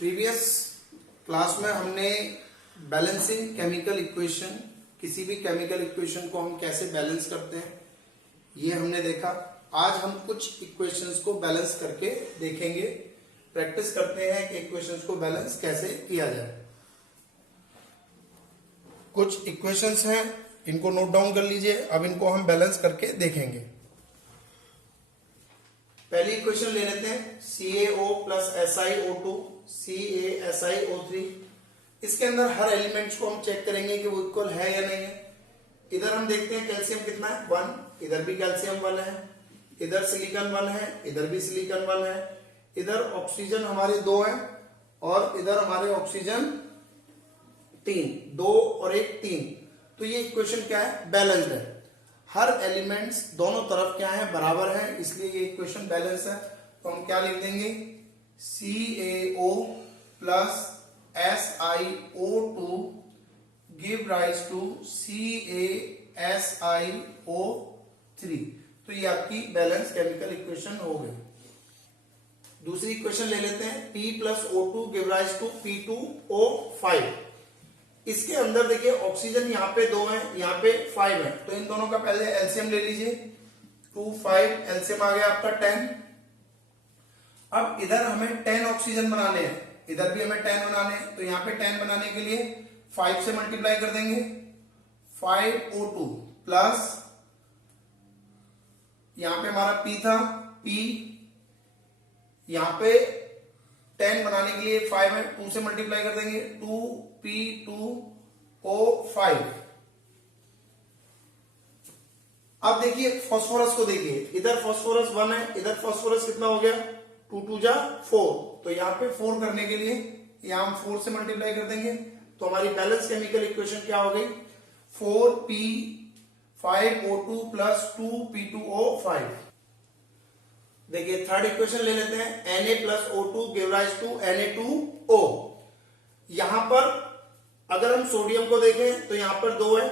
Previous class में हमने balancing chemical equation, किसी भी केमिकल इक्वेशन को हम कैसे बैलेंस करते हैं ये हमने देखा। आज हम कुछ इक्वेशंस को बैलेंस करके देखेंगे, प्रैक्टिस करते हैं कि इक्वेशंस को बैलेंस कैसे किया जाए। कुछ इक्वेशंस हैं, इनको नोट डाउन कर लीजिए। अब इनको हम बैलेंस करके देखेंगे। पहली इक्वेशन ले लेते हैं, CaO प्लस SiO2 CaSiO3। इसके अंदर हर एलिमेंट्स को हम चेक करेंगे कि वो इक्वल है या नहीं है। इधर हम देखते हैं कैल्शियम कितना है 1, इधर भी कैल्शियम 1 है, इधर सिलिकॉन 1 है, इधर भी सिलिकॉन 1 है, इधर ऑक्सीजन हमारे 2 है और इधर हमारे ऑक्सीजन 3, 2 और 1 3। तो ये इक्वेशन क्या है, बैलेंस्ड है। हर एलिमेंट्स दोनों तरफ क्या है, बराबर है, इसलिए ये इक्वेशन बैलेंस है। तो हम क्या लिख देंगे, CaO plus SiO2 give rise to CaSiO3। तो ये आपकी बैलेंस केमिकल इक्वेशन हो गई। दूसरी इक्वेशन ले लेते हैं, P plus O2 give rise to P2O5। इसके अंदर देखिए ऑक्सीजन यहाँ पे 2 है, यहाँ पे 5 है, तो इन दोनों का पहले एलसीएम ले लीजिए। 2 5 एलसीएम आ गया आपका 10। अब इधर हमें 10 ऑक्सीजन बनाने हैं, इधर भी हमें 10 बनाने हैं, तो यहाँ पे 10 बनाने के लिए 5 से मल्टीप्लाई कर देंगे। 5O2 प्लस यहाँ पे हमारा P था, P यहाँ पे 10 बनाने के लिए 5 है, 2 से मल्टीप्लाई कर देंगे, 2P2O5। अब देखिए फास्फोरस को देखिए, इधर फास्फोरस 1 है, इधर फास्फोरस कितना हो गया 2 2 जा 4। तो यहाँ पे 4 करने के लिए यहाँ हम 4 से मल्टीप्लाई कर देंगे। तो हमारी बैलेंस केमिकल इक्वेशन क्या हो गई, 4P5O2 प्लस 2P2O5। देखिए थर्ड इक्वेशन ले लेते हैं, Na plus O2 give rise to Na2O। यहां पर अगर हम सोडियम को देखें तो यहां पर 2 है,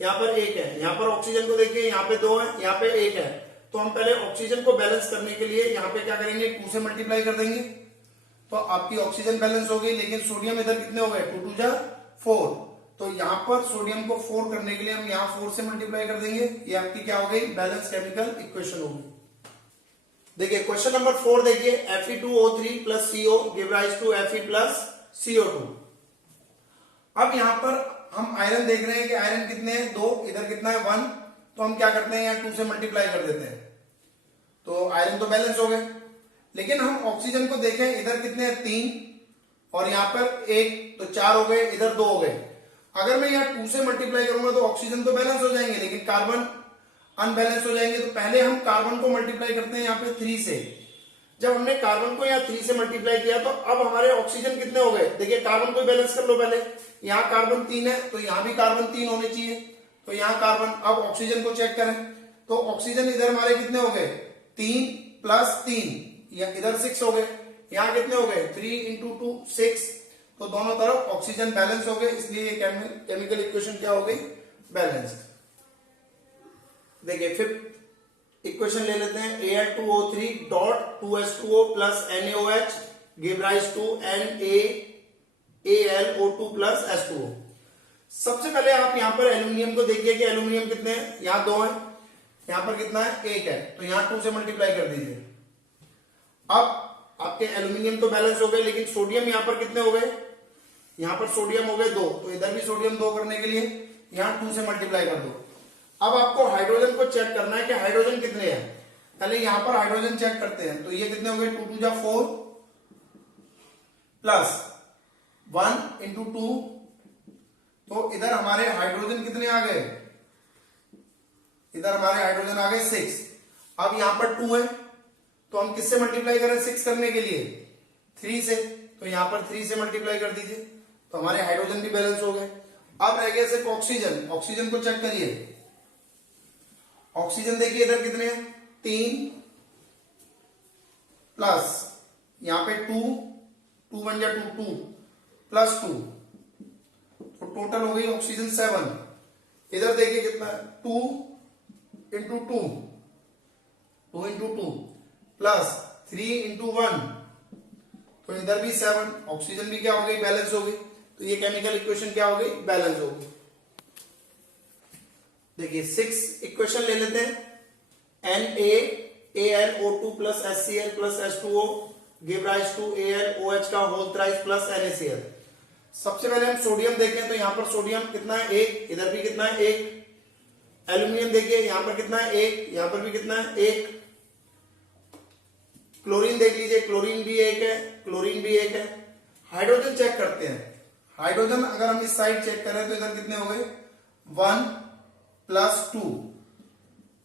यहां पर 1 है, यहां पर ऑक्सीजन को देखें यहां पे 2 है, यहां पे 1 है। तो हम पहले ऑक्सीजन को बैलेंस करने के लिए यहां पे क्या करेंगे, 2 से मल्टीप्लाई कर देंगे, तो आपकी ऑक्सीजन बैलेंस हो गई। लेकिन सोडियम इधर कितने हो गए, 2 2 जा 4। तो यहां पर सोडियम को 4 करने के लिए हम यहां 4 से मल्टीप्लाई कर देंगे। ये आपकी क्या हो गई, बैलेंस केमिकल इक्वेशन होगी। देखिए क्वेश्चन नंबर 4 देखिए, Fe2O3 plus CO give rise to Fe plus CO2। अब यहां पर हम आयरन देख रहे हैं कि आयरन कितने हैं 2, इधर कितना है 1। तो हम क्या करते हैं, यहाँ 2 से मल्टीप्लाई कर देते हैं, तो आयरन तो बैलेंस हो गए। लेकिन हम ऑक्सीजन को देखें, इधर कितने हैं 3 और यहां पर 1, तो 4 हो गए, इधर 2 हो गए। अगर मैं यहाँ 2 से मल्टीप्लाई करूंगा तो ऑक्सीजन तो बैलेंस हो जाएंगे, लेकिन कार्बन अनबैलेंस हो जाएंगे। तो पहले हम कार्बन को मल्टीप्लाई करते हैं यहाँ पे 3 से। जब हमने कार्बन को यहाँ 3 से मल्टीप्लाई किया तो अब हमारे ऑक्सीजन कितने हो गए, देखिए कार्बन को बैलेंस कर लो पहले। यहाँ कार्बन 3 है तो यहाँ भी कार्बन 3 होने चाहिए, तो यहाँ कार्बन। अब ऑक्सीजन को चेक करें तो ऑक्सीजन इधर हमारे कितने हो गए 3 प्लस 3, इधर 6 हो गए। यहाँ कितने हो गए 3 इंटू 2 6। तो दोनों तरफ ऑक्सीजन बैलेंस हो गए, इसलिए केमिकल इक्वेशन क्या हो गई, बैलेंस्ड। देखिए फिफ्थ इक्वेशन ले लेते हैं, Al2O3 dot 2H2O plus NaOH give rise to NaAlO2 plus H2O। सबसे पहले आप यहां पर एल्यूमिनियम को देखिए कि एल्यूमिनियम कितने हैं, यहां 2 है, यहां पर कितना है 1 है, तो यहां 2 से मल्टीप्लाई कर दीजिए। अब आपके एल्यूमिनियम तो बैलेंस हो गए, लेकिन सोडियम यहां पर कितने हो गए, यहां पर सोडियम हो गए 2, तो इधर भी सोडियम 2 करने के लिए यहां 2 से मल्टीप्लाई कर दो। अब आपको हाइड्रोजन को चेक करना है कि हाइड्रोजन कितने हैं। पहले यहां पर हाइड्रोजन चेक करते हैं, तो ये कितने हो गए 2 2 जा 4 प्लस 1 इंटू 2। तो इधर हमारे हाइड्रोजन कितने आ गए, इधर हमारे हाइड्रोजन आ गए 6। अब यहां पर 2 है, तो हम किससे मल्टीप्लाई करें 6 करने के लिए, 3 से। तो यहां पर 3 से मल्टीप्लाई कर दीजिए, तो हमारे हाइड्रोजन भी बैलेंस हो गए। अब रह गया सिर्फ ऑक्सीजन। ऑक्सीजन को चेक करिए, ऑक्सीजन देखिए इधर कितने हैं 3 प्लस यहां पे 2 2 1 जा 2 2 प्लस 2, तो टोटल हो गई ऑक्सीजन 7। इधर देखिए कितना 2 इंटू 2 2 इंटू 2 प्लस 3 इंटू 1, तो इधर भी 7, ऑक्सीजन भी क्या हो गई, बैलेंस हो गई। तो ये केमिकल इक्वेशन क्या हो गई, बैलेंस हो गई। देखिए 6 इक्वेशन ले लेते हैं। NaAlO2 plus HCl plus H2O give rise to AlOH का होल थ्राइस प्लस NaCl। सबसे पहले हम सोडियम देखें तो यहां पर सोडियम कितना है, 1, इधर भी कितना है, 1। एल्यूमिनियम देखिए यहां पर कितना है, 1, यहां पर भी कितना है, 1। क्लोरीन देख लीजिए, क्लोरीन भी 1 है, क्लोरीन भी 1 है। हाइड्रोजन चेक करते हैं। हाइड्रोजन अगर हम इस साइड चेक करें तो इधर कितने हो गए, 1 + 2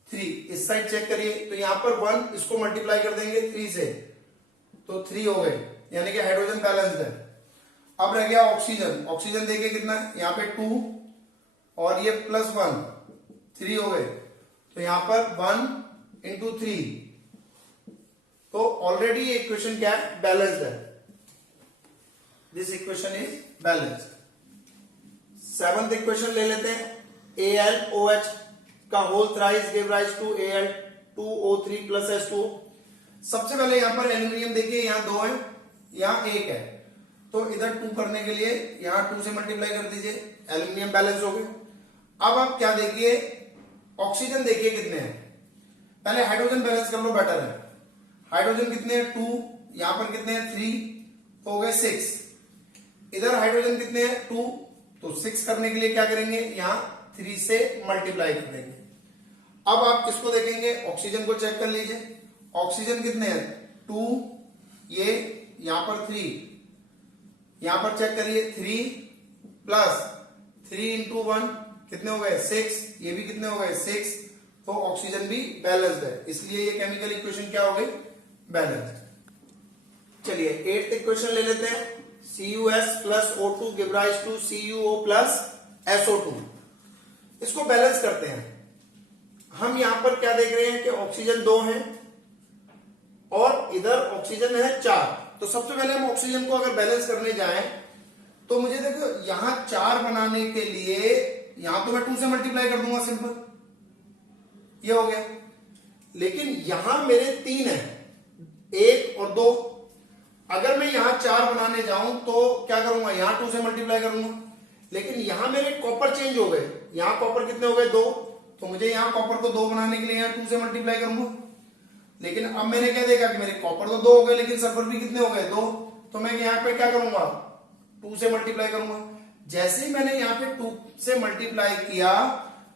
3। इस साइड चेक करिए तो यहां पर 1, इसको मल्टीप्लाई कर देंगे 3 से तो 3 हो गए, यानी कि हाइड्रोजन बैलेंस्ड है। अब रह गया ऑक्सीजन। ऑक्सीजन देखिए कितना है, यहां पे 2 और ये +1 3 हो गए, तो यहां पर 1 × 3, तो ऑलरेडी ये इक्वेशन क्या है, बैलेंस्ड है। This equation is balanced. 7th equation ले लेते हैं। AlOH का whole thrice give rise to Al2O3 + H2O। सबसे पहले यहां पर एल्यूमिनियम देखिए, यहां 2 है, यहां 1 है, तो इधर 2 करने के लिए यहां 2 से मल्टीप्लाई कर दीजिए, एल्यूमिनियम बैलेंस हो गए। अब आप क्या देखिए, ऑक्सीजन देखिए कितने हैं। पहले हाइड्रोजन बैलेंस कर लो, बेटर है। हाइड्रोजन कितने हैं, 2, यहां पर कितने हैं, 3, तो हो गए 6। इधर हाइड्रोजन कितने हैं, 2, तो 6 करने के लिए क्या करेंगे, यहां 3 से मल्टीप्लाई कर देंगे। अब आप किसको देखेंगे, ऑक्सीजन को चेक कर लीजिए। ऑक्सीजन कितने हैं, 2, ये यहां पर 3, यहां पर चेक करिए 3 + 3 × 1 कितने हो गए, 6, ये भी कितने हो गए, 6, तो ऑक्सीजन भी बैलेंस्ड है, इसलिए ये केमिकल इक्वेशन क्या हो गई, बैलेंस्ड। चलिए 8th इक्वेशन ले लेते हैं। CuS + O2 give rise to CuO + SO2। इसको बैलेंस करते हैं। हम यहां पर क्या देख रहे हैं कि ऑक्सीजन 2 है और इधर ऑक्सीजन है 4। तो सबसे पहले हम ऑक्सीजन को अगर बैलेंस करने जाएं तो मुझे देखो यहां 4 बनाने के लिए यहां तो मैं 2 से मल्टीप्लाई कर दूंगा, सिंपल, ये हो गया। लेकिन यहां मेरे 3 है, 1 और 2। अगर मैं यहां 4 बनाने जाऊं तो क्या करूंगा, यहां 2 से मल्टीप्लाई करूंगा, लेकिन यहां मेरे कॉपर चेंज हो गए। यहां कॉपर कितने हो गए, 2, तो मुझे यहां कॉपर को 2 बनाने के लिए यहां 2 से मल्टीप्लाई करूंगा। लेकिन अब मैंने क्या देखा कि मेरे कॉपर तो 2 हो गए, लेकिन सल्फर भी कितने हो गए, 2, तो मैं यहां पे क्या करूंगा, 2 से मल्टीप्लाई करूंगा। जैसे ही मैंने यहां पे 2 से मल्टीप्लाई किया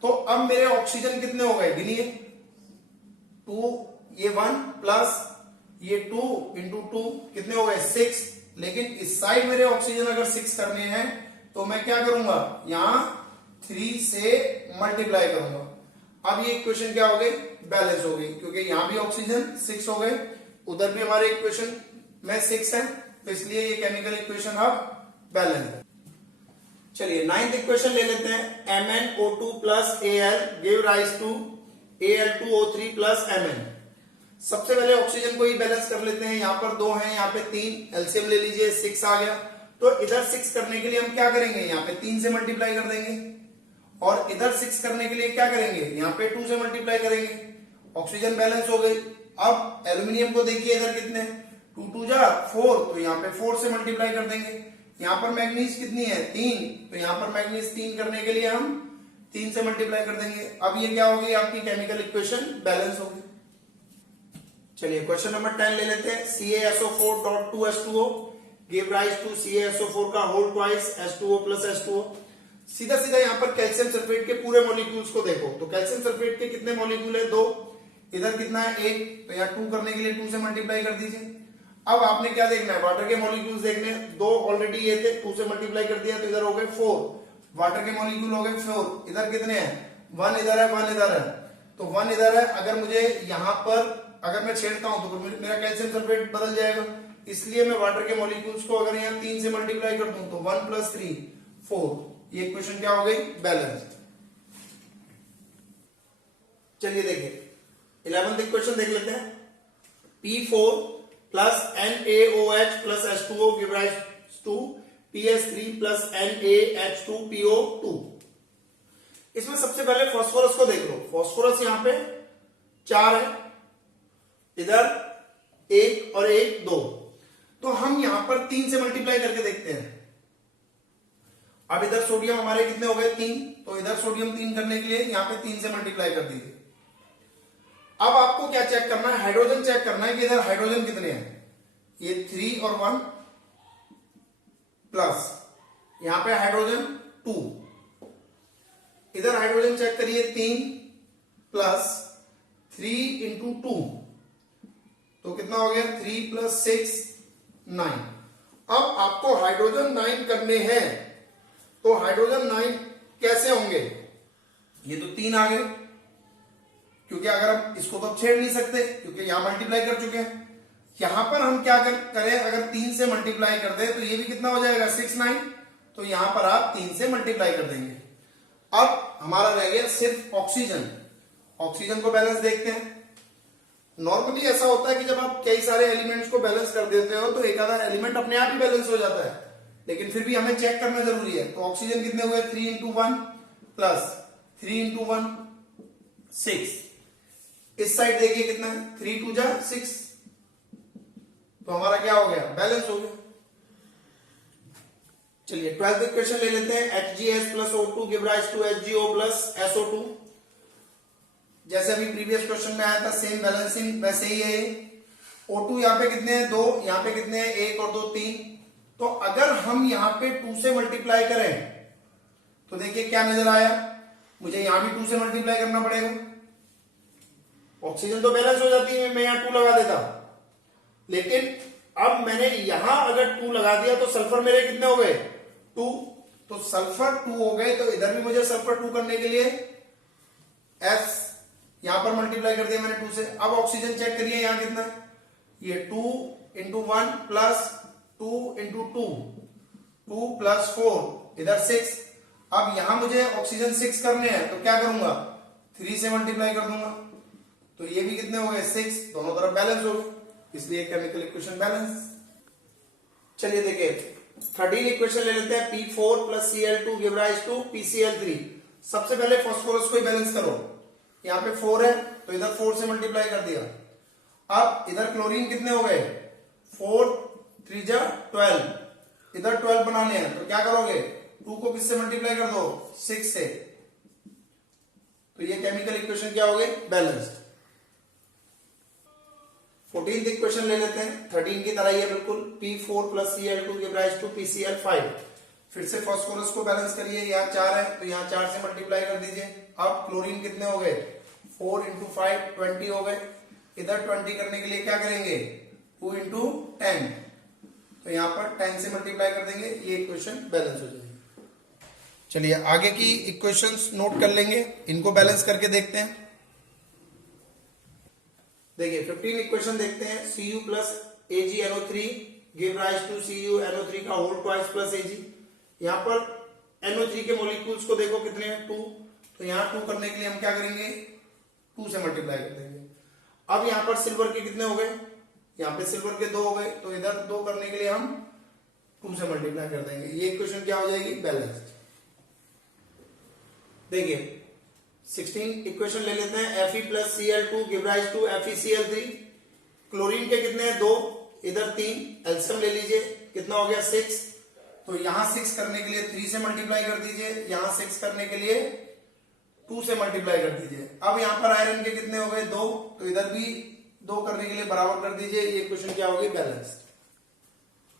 तो अब मेरे ऑक्सीजन कितने हो गए, गिनिए, 2, ये 1 प्लस ये 2 × 2 कितने हो गए, 6। लेकिन इस साइड मेरे ऑक्सीजन अगर 6 करने हैं तो मैं क्या करूंगा, यहां 3 से मल्टीप्लाई करूंगा। अब ये इक्वेशन क्या हो गई, बैलेंस हो गई, क्योंकि यहां भी ऑक्सीजन 6 हो गए, उधर भी हमारे इक्वेशन में 6 है, तो इसलिए ये केमिकल इक्वेशन अब बैलेंस है। चलिए 9th इक्वेशन ले लेते हैं। MnO2 + Al give rise to Al2O3 + Mn। सबसे पहले ऑक्सीजन को ही बैलेंस कर लेते हैं। यहां पर 2 है, यहां पे 3, एलसीएम ले लीजिए, 6 आ गया। तो इधर 6 करने के लिए हम क्या करेंगे, यहां पे 3 से मल्टीप्लाई कर देंगे, और इधर 6 करने के लिए क्या करेंगे, यहां पे 2 से मल्टीप्लाई करेंगे। ऑक्सीजन बैलेंस हो गई। अब एल्यूमिनियम को देखिए, इधर कितने, 2 × 2 = 4, तो यहां पे 4 से मल्टीप्लाई कर देंगे। यहां पर मैग्नीज कितनी है, 3, तो यहां पर मैग्नीज 3 करने के लिए हम 3 से मल्टीप्लाई कर देंगे। अब ये क्या होगी, आपकी केमिकल इक्वेशन बैलेंस होगी। चलिए क्वेश्चन नंबर 10 ले लेते हैं। CaSO4.2H2O give rise to CaSO4 का होल ट्वाइस H2O + H2O। सीधा सीधा यहां पर कैल्शियम सल्फेट के पूरे मॉलिक्यूल्स को देखो, तो कैल्शियम सल्फेट के कितने मॉलिक्यूल है, 2, इधर कितना है, 1, तो यहाँ 2 करने के लिए 2 से मल्टीप्लाई कर दीजिए। अब आपने क्या देखना है, वाटर के मॉलिक्यूल्स देखने हैं। 2 ऑलरेडी ये थे, 2 से मल्टीप्लाई कर दिया, तो इधर हो गए 4, वाटर के मॉलिक्यूल हो गए 4। इधर कितने हैं, 1 इधर है, 1 इधर है, तो 1 इधर है। अगर मुझे यहां पर अगर मैं छेड़ता हूं तो मेरा कैल्शियम सल्फेट बदल जाएगा, इसलिए मैं वाटर के मॉलिक्यूल्स को अगर यहाँ 3 से मल्टीप्लाई कर दूं तो 1 + 3 4। ये इक्वेशन क्या हो गई, बैलेंस। चलिए देखिए 11th इक्वेशन देख लेते हैं। P4 + NaOH + H2O give rise to PS3 + NaH2PO2। इसमें सबसे पहले फास्फोरस को देख लो। फास्फोरस यहां पे 4 है, इधर 1 और 1 2, तो हम यहां पर 3 से मल्टीप्लाई करके देखते हैं। अब इधर सोडियम हमारे कितने हो गए 3, तो इधर सोडियम 3 करने के लिए यहां पे 3 से मल्टीप्लाई कर दीजिए। अब आपको क्या चेक करना है, हाइड्रोजन चेक करना है कि इधर हाइड्रोजन कितने हैं। ये 3 और 1 प्लस यहां पे हाइड्रोजन 2, इधर हाइड्रोजन चेक करिए 3 प्लस 3 इंटू 2, तो कितना हो गया 3 प्लस 6 9। अब आपको हाइड्रोजन 9 करने हैं, तो हाइड्रोजन 9 कैसे होंगे, ये तो 3 आ गए, क्योंकि अगर हम इसको तो अब छेड़ नहीं सकते क्योंकि यहां मल्टीप्लाई कर चुके हैं। यहां पर हम क्या करें, अगर 3 से मल्टीप्लाई कर दें तो ये भी कितना हो जाएगा 6 9, तो यहां पर आप 3 से मल्टीप्लाई कर देंगे। अब हमारा रह गया सिर्फ ऑक्सीजन। ऑक्सीजन को बैलेंस देखते हैं। नॉर्मली ऐसा होता है कि जब आप कई सारे एलिमेंट्स को बैलेंस कर देते हो तो एक आधा एलिमेंट अपने आप ही बैलेंस हो जाता है, लेकिन फिर भी हमें चेक करना जरूरी है। तो ऑक्सीजन कितने हुए 3 इंटू 1 प्लस 3 इंटू 1 6। इस साइड देखिए कितना है 3 2 जा 6, तो हमारा क्या हो गया बैलेंस हो गया। चलिए 12th इक्वेशन ले लेते हैं। HgS plus O2 give rise to HgO plus SO2। जैसे अभी प्रीवियस क्वेश्चन में आया था सेम बैलेंसिंग वैसे ही है। O2 यहाँ पे कितने हैं 2, यहाँ पे कितने हैं 1 और 2 3। तो अगर हम यहाँ पे 2 से मल्टीप्लाई करें तो देखिए क्या नजर आया, मुझे यहां भी 2 से मल्टीप्लाई करना पड़ेगा। ऑक्सीजन तो बैलेंस हो जाती है, मैं यहां 2 लगा देता, लेकिन अब मैंने यहां अगर 2 लगा दिया तो सल्फर मेरे कितने हो गए 2, तो सल्फर 2 हो गए, तो इधर भी मुझे सल्फर 2 करने के लिए S यहां पर मल्टीप्लाई कर दिया मैंने 2 से। अब ऑक्सीजन चेक करिए यहां कितना है, ये 2 इंटू 1 प्लस 2 इंटू 2, 2 प्लस 4 इधर 6। अब यहां मुझे ऑक्सीजन 6 करने हैं, तो क्या करूंगा 3 से मल्टीप्लाई कर दूंगा, तो ये भी कितने हो गए 6, दोनों तरफ बैलेंस हो गए, इसलिए केमिकल इक्वेशन बैलेंस। चलिए देखिए 13 इक्वेशन ले लेते हैं। P4 plus Cl2 give rise to PCl3। सबसे पहले फास्फोरस को ही बैलेंस करो। यहाँ पे 4 है तो इधर 4 से मल्टीप्लाई कर दिया। अब इधर क्लोरीन कितने हो गए 4 3 जा 12, इधर 12 बनाने हैं, तो क्या करोगे 2 को किससे मल्टीप्लाई कर दो 6 से, तो ये केमिकल इक्वेशन क्या हो गई बैलेंस्ड। 14th इक्वेशन ले लेते हैं, 13 की तरह ही है बिल्कुल। P4 plus Cl2 give rise to PCl5। फिर से फास्फोरस को बैलेंस करिए, यहाँ 4 है तो यहाँ 4 से मल्टीप्लाई कर दीजिए। अब क्लोरीन कितने हो गए 4 इंटू 5 20 हो गए, इधर 20 करने के लिए क्या करेंगे 2 इंटू 10, तो यहाँ पर 10 से मल्टीप्लाई कर देंगे, ये इक्वेशन बैलेंस हो जाएगी। चलिए आगे की इक्वेशंस नोट कर लेंगे, इनको बैलेंस करके देखते हैं। देखिए 15 इक्वेशन देखते हैं। Cu plus AgNO3 give rise to CuNO3 का होल ट्वाइस प्लस Ag। यहाँ पर NO3 के मॉलिक्यूल्स को देखो कितने हैं 2, तो यहाँ 2 करने के लिए हम क्या करेंगे 2 से मल्टीप्लाई कर देंगे। अब यहाँ पर सिल्वर के कितने हो गए, यहाँ पे सिल्वर के 2 हो गए, तो इधर 2 करने के लिए हम 2 से मल्टीप्लाई कर देंगे, ये इक्वेशन क्या हो जाएगी बैलेंस्ड। देखिए 16 इक्वेशन ले लेते हैं। Fe plus Cl2 give rise to FeCl3। Chlorine के कितने हैं 2, इधर 3, एल्सियम ले लीजिए कितना हो गया 6, तो यहां 6 करने के लिए 3 से मल्टीप्लाई कर दीजिए, यहां 6 करने के लिए 2 से मल्टीप्लाई कर दीजिए। अब यहां पर आयरन के कितने हो गए 2, तो इधर भी 2 करने के लिए बराबर कर दीजिए, ये इक्वेशन क्या होगी बैलेंस्ड।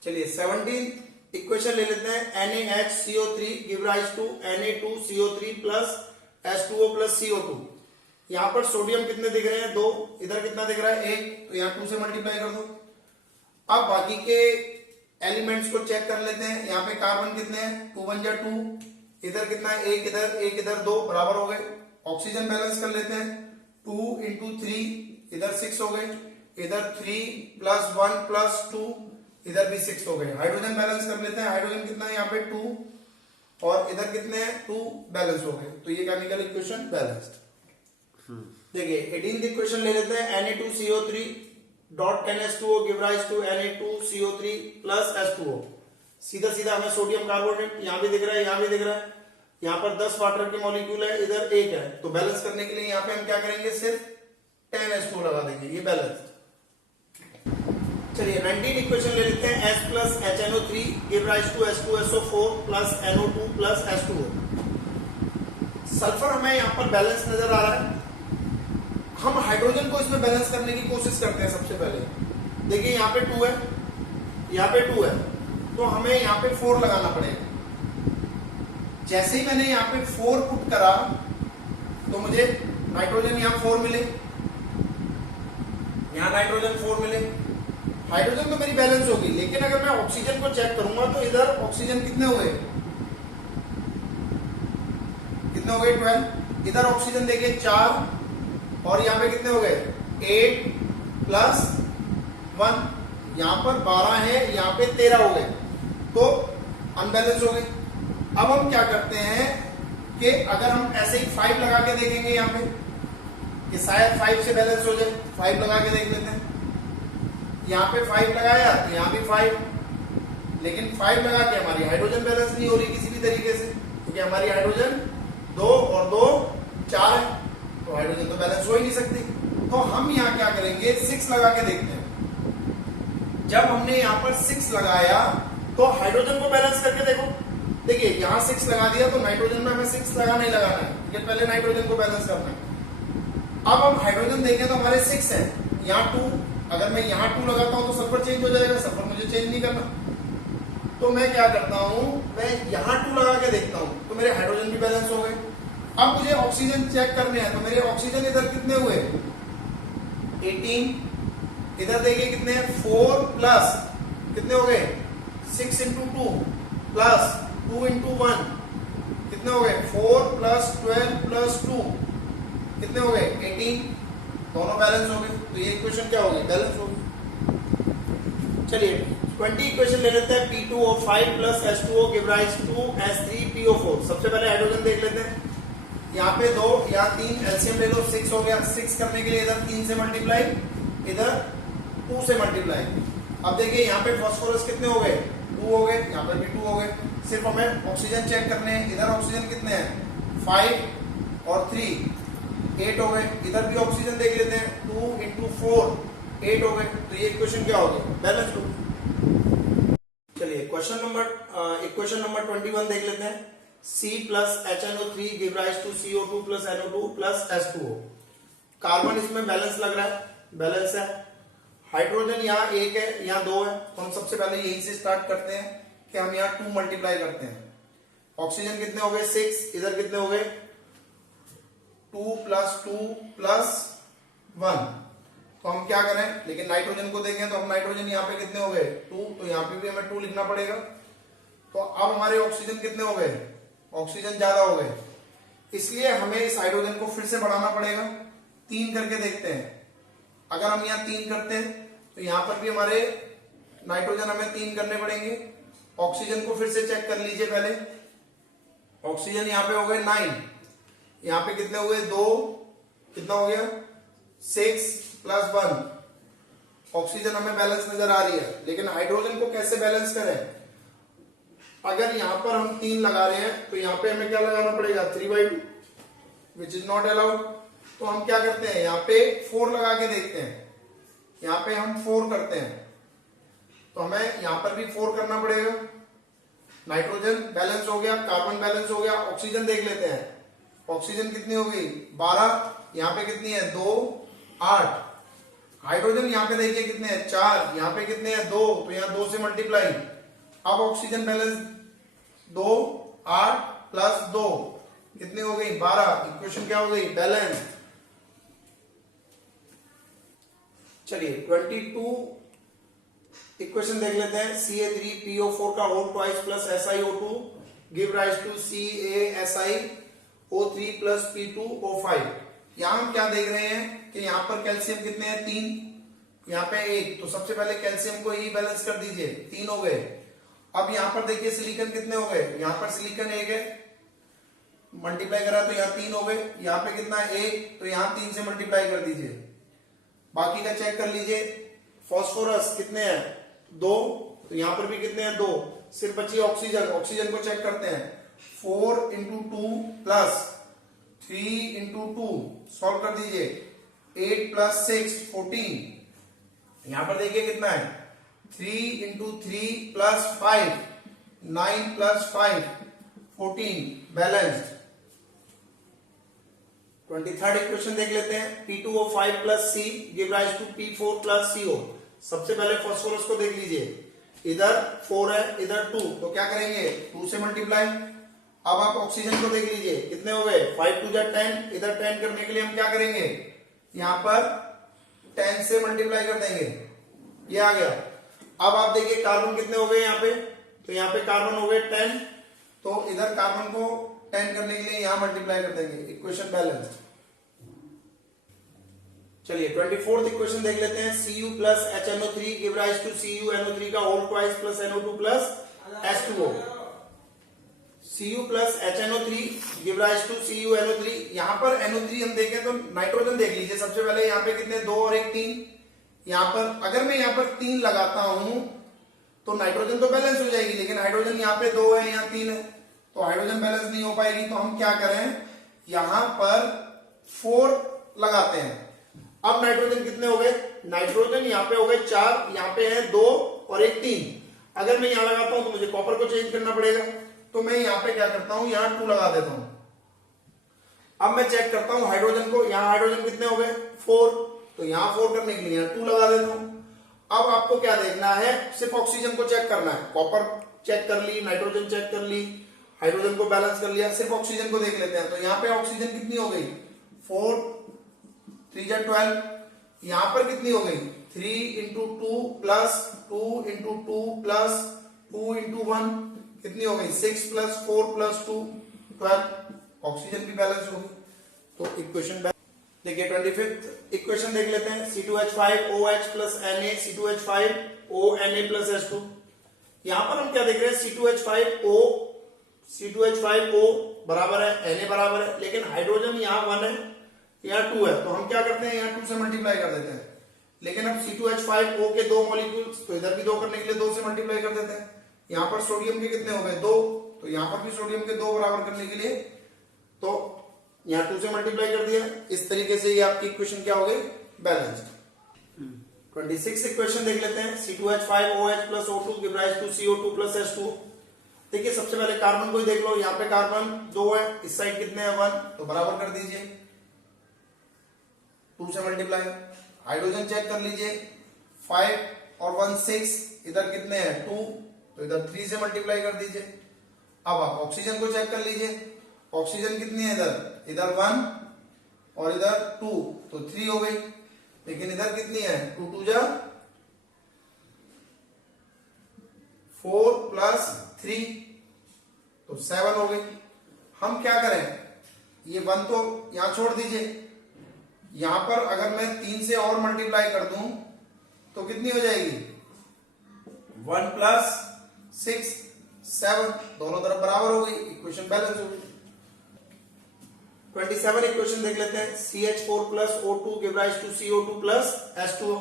चलिए 17 इक्वेशन ले लेते हैं। NaHCO3 give rise to Na2CO3 plus H2O plus CO2। यहां पर सोडियम कितने दिख रहे हैं 2, इधर कितना दिख रहा है 1, तो यहां 2 से मल्टीप्लाई कर दो। अब बाकी के एलिमेंट्स को चेक कर लेते हैं। यहाँ पे कार्बन कितने हैं 2 1 जा 2, इधर कितना है 1 इधर 2 बराबर हो गए। ऑक्सीजन बैलेंस कर लेते हैं 2 इंटू 3 इधर 6 हो गए, इधर 3 प्लस 1 प्लस 2 इधर भी 6 हो गए। हाइड्रोजन बैलेंस कर लेते हैं, हाइड्रोजन कितना है यहाँ पे 2 और इधर कितने हैं 2 बैलेंस हो गए, तो ये केमिकल इक्वेशन बैलेंस्ड। देखिए 18th इक्वेशन ले लेते हैं। Na2CO3 dot NH2O give rise to Na2CO3 plus H2O। सीधा सीधा हमें सोडियम कार्बोनेट यहाँ भी दिख रहा है, यहाँ भी दिख रहा है, यहाँ पर 10 वाटर के मॉलिक्यूल है, इधर 1 है, तो बैलेंस करने के लिए यहाँ पे हम क्या करेंगे सिर्फ 10H2O लगा देंगे, ये बैलेंस। चलिए 19 इक्वेशन ले लेते हैं। S plus HNO3 give rise to H2SO4 plus NO2 plus H2O। Sulphur हमें यहाँ पर बैलेंस नजर आ रहा है। हम हाइड्रोजन को इसमें बैलेंस करने की कोशिश करते हैं। सबसे पहले देखिए यहाँ पे 2 है, यहाँ पे 2 है, तो हमें यहाँ पे 4 लगाना पड़ेगा। जैसे ही मैंने यहाँ पे 4 पुट करा तो मुझे नाइट्रोजन यहाँ 4 मिले, यहाँ नाइट्रोजन 4 मिले। हाइड्रोजन तो मेरी बैलेंस होगी, लेकिन अगर मैं ऑक्सीजन को चेक करूंगा तो इधर ऑक्सीजन कितने हुए, कितने हो गए 12। इधर ऑक्सीजन देखिए 4, और यहाँ पे कितने हो गए 8 प्लस 1, यहाँ पर 12 है, यहाँ पे 13 हो गए, तो अनबैलेंस हो गए। अब हम क्या करते हैं कि अगर हम ऐसे ही 5 लगा के देखेंगे यहाँ पे कि शायद 5 से बैलेंस हो जाए, 5 लगा के देख लेते हैं। यहाँ पे 5 लगाया तो यहाँ भी 5, लेकिन 5 लगा के हमारी हाइड्रोजन बैलेंस नहीं हो रही किसी भी तरीके से, क्योंकि हमारी हाइड्रोजन 2 और 2 4 है, तो हाइड्रोजन तो बैलेंस हो ही नहीं सकती। तो हम यहाँ क्या करेंगे 6 लगा के देखते हैं। जब हमने यहाँ पर 6 लगाया तो हाइड्रोजन को बैलेंस करके देखो। देखिए यहाँ 6 लगा दिया तो नाइट्रोजन में हमें 6 लगाना ही लगाना है, क्योंकि पहले नाइट्रोजन को बैलेंस करना है। अब हम हाइड्रोजन देखें तो हमारे 6 है, यहाँ 2, अगर मैं यहाँ 2 लगाता हूं तो सल्फर चेंज हो जाएगा, सल्फर मुझे चेंज नहीं करना। तो मैं क्या करता हूं, मैं यहाँ 2 लगा के देखता हूं तो मेरे हाइड्रोजन भी बैलेंस हो गए। अब मुझे ऑक्सीजन चेक करने हैं, तो मेरे ऑक्सीजन इधर कितने हुए 18, इधर देखिए कितने 4 प्लस कितने हो गए 6 इंटू 2 प्लस 2 इंटू 1 कितने हो गए 4 प्लस 12 प्लस 2 कितने हो गए 18, दोनों बैलेंस हो गए। तो ये इक्वेशन क्या होगी, बैलेंस होगी। चलिए 20 इक्वेशन ले लेते हैं। P2O5 plus H2O give rise to H3PO4। सबसे पहले हाइड्रोजन देख लेते हैं। यहाँ पे 2, यहाँ 3, एलसीएम ले लो, 6 हो गया। 6 करने के लिए इधर 3 से मल्टीप्लाई, इधर 2 से मल्टीप्लाई। अब देखिए यहाँ पे फास्फोरस कितने हो गए 2 हो गए, यहाँ पर भी 2 हो गए। सिर्फ हमें ऑक्सीजन चेक करने हैं। इधर ऑक्सीजन कितने हैं 5 और 3 8 हो गए। इधर भी ऑक्सीजन देख लेते हैं 2 इंटू 4 8 हो गए। तो ये इक्वेशन क्या होगी, बैलेंस होगी। चलिए इक्वेशन नंबर 21 देख लेते हैं। C plus HNO3 give rise to CO2 plus NO2 plus H2O। Carbon इसमें बैलेंस लग रहा है, बैलेंस है। हाइड्रोजन यहाँ 1 है, यहाँ 2 है, तो हम सबसे पहले यहीं से स्टार्ट करते हैं कि हम यहाँ 2 मल्टीप्लाई करते हैं। ऑक्सीजन कितने हो गए 6, इधर कितने हो गए 2 प्लस 2 प्लस 1। तो हम क्या करें, लेकिन नाइट्रोजन को देखें तो हम नाइट्रोजन यहाँ पे कितने हो गए 2, तो यहाँ पे भी हमें 2 लिखना पड़ेगा। तो अब हमारे ऑक्सीजन कितने हो गए, ऑक्सीजन ज्यादा हो गए, इसलिए हमें इस हाइड्रोजन को फिर से बढ़ाना पड़ेगा। 3 करके देखते हैं। अगर हम यहाँ 3 करते हैं तो यहाँ पर भी हमारे नाइट्रोजन हमें 3 करने पड़ेंगे। ऑक्सीजन को फिर से चेक कर लीजिए पहले। ऑक्सीजन यहाँ पे हो गए 9, यहाँ पे कितने हुए 2, कितना हो गया 6 प्लस 1। ऑक्सीजन हमें बैलेंस नजर आ रही है, लेकिन हाइड्रोजन को कैसे बैलेंस करें। अगर यहाँ पर हम 3 लगा रहे हैं तो यहाँ पे हमें क्या लगाना पड़ेगा 3/2, विच इज नॉट अलाउड। तो हम क्या करते हैं, यहाँ पे 4 लगा के देखते हैं। यहाँ पे हम 4 करते हैं तो हमें यहाँ पर भी 4 करना पड़ेगा। नाइट्रोजन बैलेंस हो गया, कार्बन बैलेंस हो गया। ऑक्सीजन देख लेते हैं। ऑक्सीजन कितनी हो गई 12, यहाँ पे कितनी है 2 8। हाइड्रोजन यहाँ पे देखिए कितने हैं 4, यहाँ पे कितने हैं 2, तो यहाँ 2 से मल्टीप्लाई। अब ऑक्सीजन बैलेंस 2 8 प्लस 2 कितनी हो गई 12। इक्वेशन क्या हो गई, बैलेंस। चलिए 22 इक्वेशन देख लेते हैं। Ca3PO4 का whole twice plus SiO2 give rise to CaSiO3 plus P2O5। यहां हम क्या देख रहे हैं कि यहाँ पर कैल्शियम कितने हैं 3, यहाँ पे 1, तो सबसे पहले कैल्शियम को ही बैलेंस कर दीजिए, 3 हो गए। अब यहाँ पर देखिए सिलिकॉन कितने हो गए, यहाँ पर सिलिकॉन 1 है, मल्टीप्लाई करा तो यहाँ 3 हो गए। यहाँ पे कितना है 1, तो यहाँ 3 से मल्टीप्लाई कर दीजिए। बाकी का चेक कर लीजिए। फास्फोरस कितने हैं 2, तो यहाँ पर भी कितने हैं 2। सिर्फ बची ऑक्सीजन। ऑक्सीजन को चेक करते हैं। 4 इंटू 2 प्लस 3 इंटू 2 सॉल्व कर दीजिए। 8 प्लस 6 14। यहाँ पर देखिए कितना है 3 plus 5, 9 plus 5, 14 balanced. 23rd equation देख लेते हैं। P2O5 plus C give rise to P4 plus CO। सबसे पहले फास्फोरस को देख लीजिए, इधर 4 है, इधर 2, तो क्या करेंगे 2 से मल्टीप्लाई। अब आप ऑक्सीजन को देख लीजिए, कितने हो गए 5 2 10, इधर 10 करने के लिए हम क्या करेंगे, यहां पर 10 से मल्टीप्लाई कर देंगे, ये आ गया। अब आप देखिए कार्बन कितने हो गए यहाँ पे, तो यहाँ पे कार्बन हो गए 10, तो इधर कार्बन को 10 करने के लिए यहां मल्टीप्लाई कर देंगे, इक्वेशन बैलेंस्ड। चलिए 24th इक्वेशन देख लेते हैं। Cu plus HNO3 give rise to CuNO3 का whole twice plus NO2 plus H2O। Cu plus HNO3 give rise to CuNO3। यहां पर NO3 हम देखें तो नाइट्रोजन देख लीजिए, सबसे पहले यहाँ पे कितने 2 और 1 3। यहां पर अगर मैं यहाँ पर 3 लगाता हूं तो नाइट्रोजन तो बैलेंस हो जाएगी, लेकिन हाइड्रोजन यहाँ पे 2 है, यहाँ 3 है, तो हाइड्रोजन बैलेंस नहीं हो पाएगी। तो हम क्या करें, यहां पर 4 लगाते हैं। अब नाइट्रोजन कितने हो गए, नाइट्रोजन यहाँ पे हो गए 4, यहाँ पे है 2 और 1 3। अगर मैं यहां लगाता हूं तो मुझे कॉपर को चेंज करना पड़ेगा, तो मैं यहाँ पे क्या करता हूं, यहाँ 2 लगा देता हूं। अब मैं चेक करता हूं हाइड्रोजन को, यहाँ हाइड्रोजन कितने हो गए 4, तो यहाँ 4 करने के लिए यहाँ 2 लगा देता हूं। अब आपको क्या देखना है, सिर्फ ऑक्सीजन को चेक करना है। कॉपर चेक कर ली, नाइट्रोजन चेक कर ली, हाइड्रोजन को बैलेंस कर लिया, सिर्फ ऑक्सीजन को देख लेते हैं। तो यहाँ पे ऑक्सीजन कितनी हो गई 4 3 12, यहां पर कितनी हो गई 3 into 2 plus 2 into 2 plus 2 into 1 कितनी हो गई 6 प्लस 4 प्लस 2 12, ऑक्सीजन भी बैलेंस हो गई। तो इक्वेशन देखिए 25th इक्वेशन देख लेते हैं। C2H5OH plus Na C2H5ONa plus H2। यहां पर हम क्या देख रहे हैं, C2H5O बराबर है Na बराबर है, लेकिन हाइड्रोजन यहाँ 1 है, यहाँ 2 है, तो हम क्या करते हैं यहाँ 2 से मल्टीप्लाई कर देते हैं। लेकिन अब C2H5O के 2 मॉलिक्यूल्स, तो इधर भी 2 करने के लिए 2 से मल्टीप्लाई कर देते हैं। यहाँ पर सोडियम के कितने हो गए 2, तो यहाँ पर भी सोडियम के 2 बराबर करने के लिए तो यहाँ 2 से मल्टीप्लाई कर दिया। इस तरीके से ये आपकी इक्वेशन क्या हो गई बैलेंस्ड। 26 इक्वेशन देख लेते हैं। C2H5OH plus O2 give rise to CO2 plus H2। देखिए सबसे पहले कार्बन को ही देख लो, यहाँ पे कार्बन 2 है, इस साइड कितने हैं 1, तो बराबर कर दीजिए 2 से मल्टीप्लाई। हाइड्रोजन चेक कर लीजिए 5 और 1 6, इधर कितने हैं 2, तो इधर 3 से मल्टीप्लाई कर दीजिए। अब आप ऑक्सीजन को चेक कर लीजिए, ऑक्सीजन कितनी है इधर 1 और इधर 2, तो 3 हो गई, लेकिन इधर कितनी है 2 2 जा 4 प्लस 3, तो 7 हो गई। हम क्या करें, ये 1 तो यहां छोड़ दीजिए, यहां पर अगर मैं 3 से और मल्टीप्लाई कर दूं तो कितनी हो जाएगी 1 प्लस 6 7, दोनों तरफ बराबर हो गई, इक्वेशन बैलेंस हो गई। 27 इक्वेशन देख लेते हैं। CH4 plus O2 give rise to CO2 plus H2O।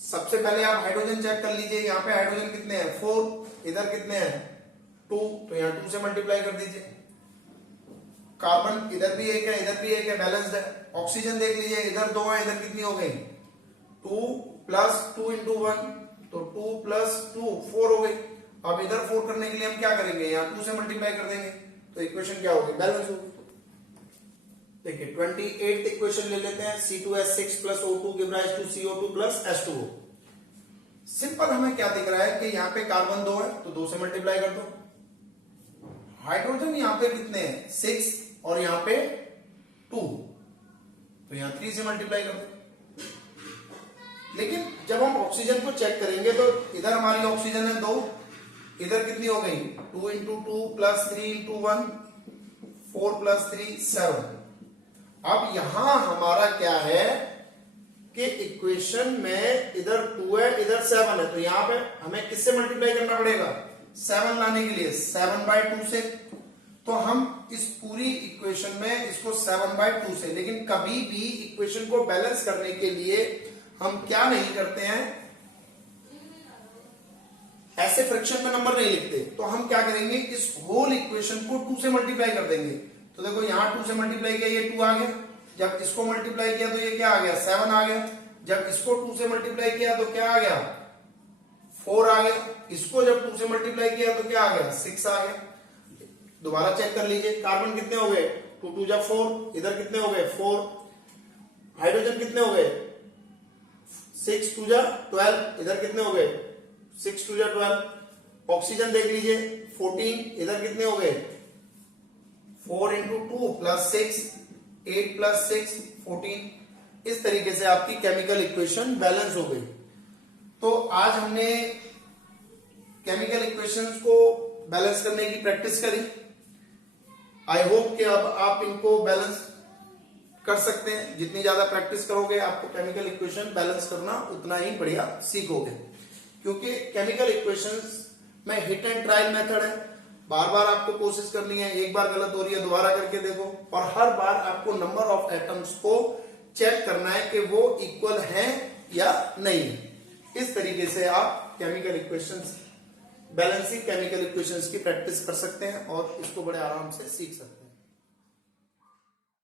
सबसे पहले आप हाइड्रोजन चेक कर लीजिए, यहाँ पे हाइड्रोजन कितने हैं 4, इधर कितने हैं 2, तो यहाँ 2 से मल्टीप्लाई कर दीजिए। कार्बन इधर भी एक है, इधर भी एक है, बैलेंस्ड है। ऑक्सीजन देख लीजिए, इधर 2 है, इधर कितनी हो गई 2 प्लस 2 इंटू 1, तो 2 प्लस 2 4 हो गई। अब इधर 4 करने के लिए हम क्या करेंगे, यहाँ 2 से मल्टीप्लाई कर देंगे, तो इक्वेशन क्या होगी बैलेंस होगी। देखिए 28th इक्वेशन ले लेते हैं। C2H6 plus O2 give rise to CO2 plus H2O। Simple हमें क्या दिख रहा है कि यहाँ पे कार्बन 2 है, तो 2 से मल्टीप्लाई कर दो। हाइड्रोजन यहाँ पे कितने हैं 6 और यहाँ पे 2, तो यहाँ 3 से मल्टीप्लाई कर दो। लेकिन जब हम ऑक्सीजन को चेक करेंगे तो इधर हमारी ऑक्सीजन है 2, इधर कितनी हो गई 2 इंटू 2 प्लस 3 इंटू 1 4 प्लस 3 7। अब यहां हमारा क्या है कि इक्वेशन में इधर 2 है, इधर 7 है, तो यहां पे हमें किससे मल्टीप्लाई करना पड़ेगा 7 लाने के लिए 7/2 से। तो हम इस पूरी इक्वेशन में इसको 7/2 से, लेकिन कभी भी इक्वेशन को बैलेंस करने के लिए हम क्या नहीं करते हैं, ऐसे फ्रैक्शन में नंबर नहीं लिखते। तो हम क्या करेंगे, इस होल इक्वेशन को 2 से मल्टीप्लाई कर देंगे। तो देखो यहां 2 से मल्टीप्लाई किया, ये 2 आ गया, जब इसको मल्टीप्लाई किया तो ये क्या आ गया 7 आ गया, जब इसको 2 से मल्टीप्लाई किया तो क्या आ गया 4 आ गया, इसको जब 2 से मल्टीप्लाई किया तो क्या आ गया 6 आ गया। दोबारा चेक कर लीजिए, कार्बन कितने हो गए 2 2 जा 4, इधर कितने हो गए 4, हाइड्रोजन कितने हो गए 6 2 जा 12, इधर कितने हो गए 6 2 जा 12, ऑक्सीजन देख लीजिए 14, इधर कितने हो गए 4 इंटू 2 प्लस 6, 8 प्लस 6 14। इस तरीके से आपकी केमिकल इक्वेशन बैलेंस हो गई। तो आज हमने केमिकल इक्वेशंस को बैलेंस करने की प्रैक्टिस करी। आई होप कि अब आप इनको बैलेंस कर सकते हैं। जितनी ज्यादा प्रैक्टिस करोगे आपको केमिकल इक्वेशन बैलेंस करना उतना ही बढ़िया सीखोगे, क्योंकि केमिकल इक्वेशंस में हिट एंड ट्रायल मेथड है। बार बार आपको कोशिश करनी है, एक बार गलत हो रही है दोबारा करके देखो, और हर बार आपको नंबर ऑफ एटम्स को चेक करना है कि वो इक्वल हैं या नहीं। इस तरीके से आप chemical equations, balancing chemical equations की प्रैक्टिस कर सकते हैं और इसको बड़े आराम से सीख सकते हैं।